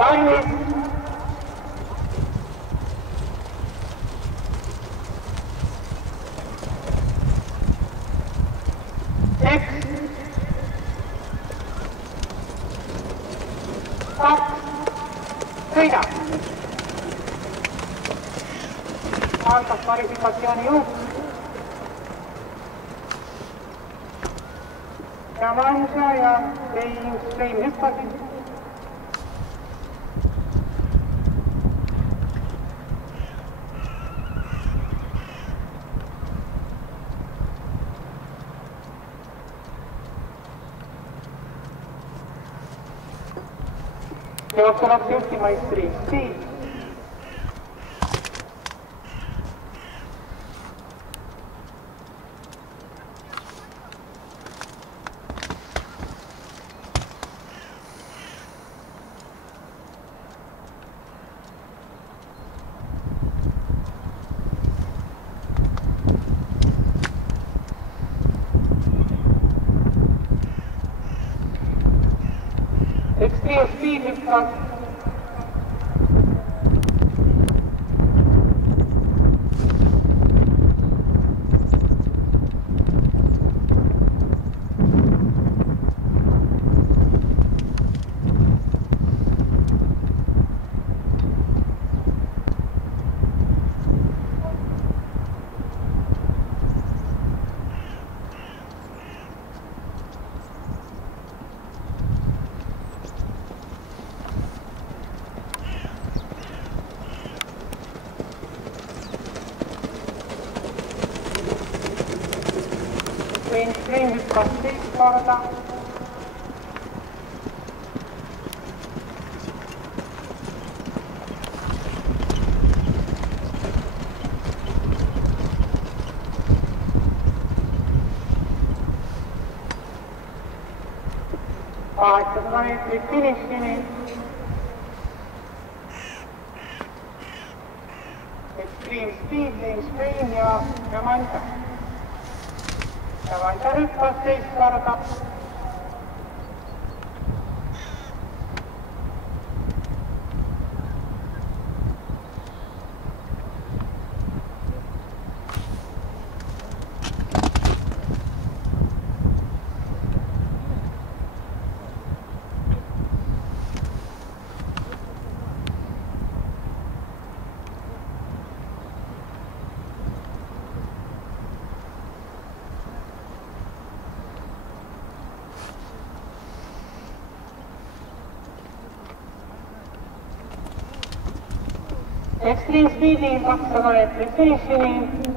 valmis. Üks, kaks, sõida. algas kvalifikatsiooni juht. ja Mansa ja Rein hüppasid. Jooksulaks juhtimaistri Siim. Extreme speed hüppas. Rein hüppas teist korda. Kaheksasada meetrit finišini. Extreme speed, Rein ja Mansa. ja Mansa hüppas teist korda. Extreme speeding 200 meetrit finišini.